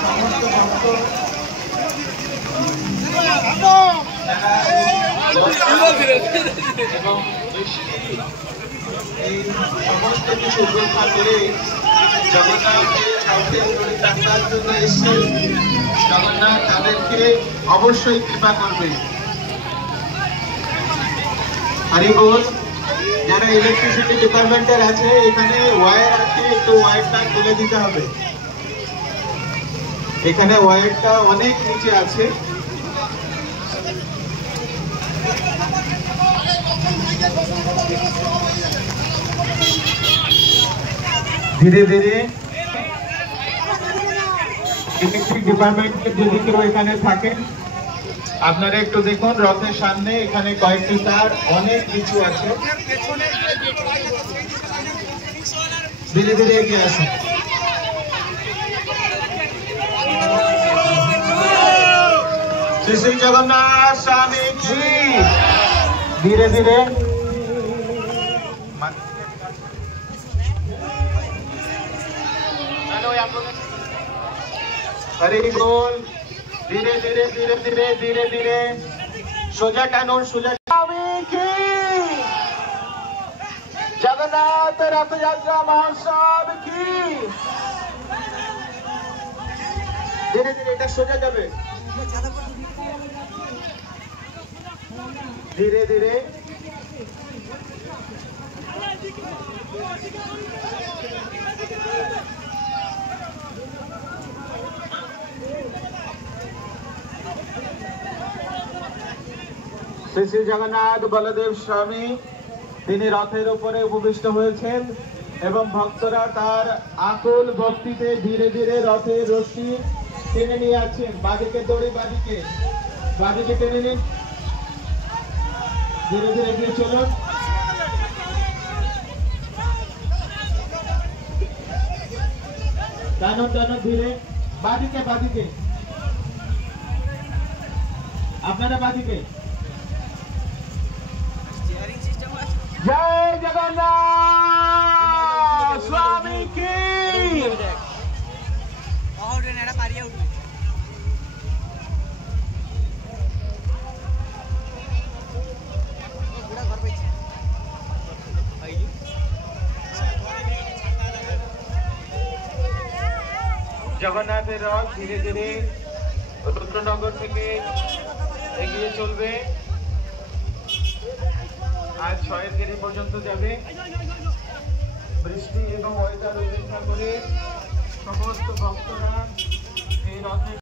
সমস্ত ভক্ত এবং এই সমস্ত কিছু উপেক্ষা করে জগন্নাথের টাকার জন্য এসে জগন্নাথ তাদেরকে অবশ্যই কৃপা করবে। হরি বল। যারা ইলেকট্রিসিটি ডিপার্টমেন্টের আছে, এখানে ওয়্যার আছে, একটু ওয়্যারটা তুলে দিতে হবে। এখানে ওয়্যারটা অনেক নিচে আছে। ধীরে ধীরে ইলেকট্রিক ডিপার্টমেন্টের যদি কেউ এখানে থাকেন, আপনারা একটু দেখুন রথের সামনে এখানে কয়েকটি তার অনেক কিছু আছে। ধীরে ধীরে এগিয়ে আসুন। শ্রী শ্রী জগন্নাথ স্বামী কি। ধীরে ধীরে हरि बोल। धीरे धीरे धीरे धीरे धीरे धीरे सोजा टानुन सोजा। जगन्नाथ रथ यात्रा महोत्सव की। धीरे धीरे এটা সোজা যাবে। ধীরে ধীরে শ্রী শ্রী জগন্নাথ বলদেব স্বামী তিনি রথের উপরে উপবিষ্ট হয়েছেন এবং ভক্তরা তার আকুল ভক্তিতে ধীরে ধীরে রথের রশি টেনে নিয়ে আছেন। বাদিকে দড়ি, বাদিকে টেনে নিন। ধীরে ধীরে এগিয়ে চলুন। টানুন টানুন ধীরে। বাদিকে আপনারা বাদিকে। जय जगन्नाथ स्वामी की। জগন্নাথের রথ ধীরে ধীরে রুদ্রনগর থেকে এগিয়ে চলবে। আজ 6 গিরি পর্যন্ত যাবে। বৃষ্টি এবং ওয়েদার উপেক্ষা করে সমস্ত ভক্তরা এই রথে